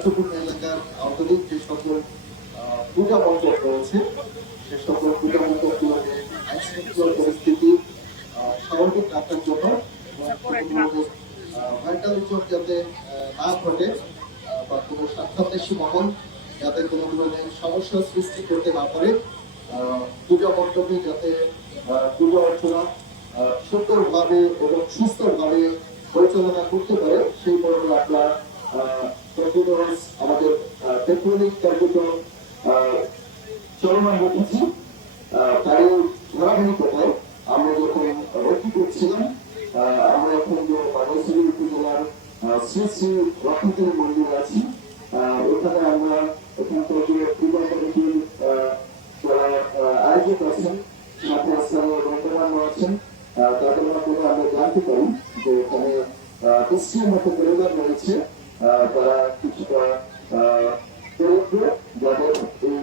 দায়িত্বপূর্ণ এলাকার আন্তরিক যে সকল পূজা মণ্ডপ রয়েছে সে সকল পূজা মণ্ডপগুলোকে আইন শৃঙ্খলা পরিস্থিতি স্বাভাবিক রাখার জন্য যাতে না ঘটে বা কোনো মহল যাতে কোনো ধরনের সমস্যার সৃষ্টি করতে না পারে পূজা মণ্ডপে যাতে পূজা অর্চনা সুন্দরভাবে এবং সুস্থভাবে পরিচালনা করতে পারে, সেই মর্মে আমরা আহ, আমাদের টেকনোলিক কার্যক্রম চলমান রেখেছি তারই ধারাবাহিকতায় আমরা যখন রক্ষী করছিলাম আমরা এখন যে বাগেশ্বরী উপজেলার শ্রী শ্রী রক্ষিতের মন্দির আছি ওখানে আমরা ওখান থেকে পূজা কমিটি আহ, যারা আয়োজক আছেন সাথে স্থানীয় গণ্যমান্য আছেন তাদের মাধ্যমে আমরা জানতে পারি যে এখানে ইসলাম মতো পরিবার রয়েছে। যারা কিছুটা আহ, যাদের এই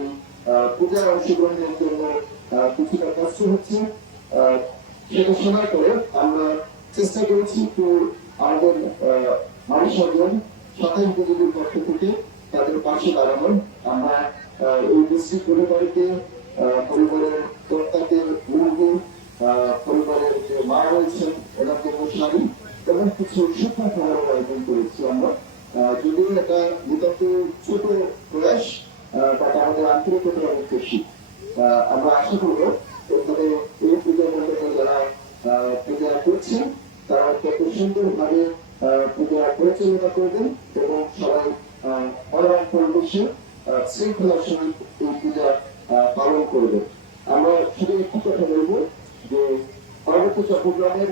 পূজায় অংশগ্রহণের জন্য কিছুটা কষ্ট হচ্ছে সেটা শোনার পরে আমরা চেষ্টা করেছি একটু আমাদের মানুষ স্বজন সাতাইশ উপযোগীর পক্ষ থেকে তাদের পাশে দাঁড়ানোর আমরা এই ডিস্ট্রিক্ট পরিবারকে পরিবারের কর্তাকে মুরগি পরিবারের যে মা রয়েছেন ওনাকে স্বামী এবং কিছু শিক্ষা খাবার আয়োজন করেছি আমরা যদিও এটা নিতান্ত ছোট প্রয়াস বাট আমাদের আন্তরিকতা অনেক বেশি আমরা আশা করব এখানে এই পূজা মণ্ডপে যারা পূজা করছেন, তারা কত সুন্দরভাবে পূজা পরিচালনা করবেন এবং সবাই মনোরম পরিবেশে শৃঙ্খলার সহিত এই পূজা পালন করবেন। আমরা শুধু একটি কথা বলব যে পার্বত্য চট্টগ্রামের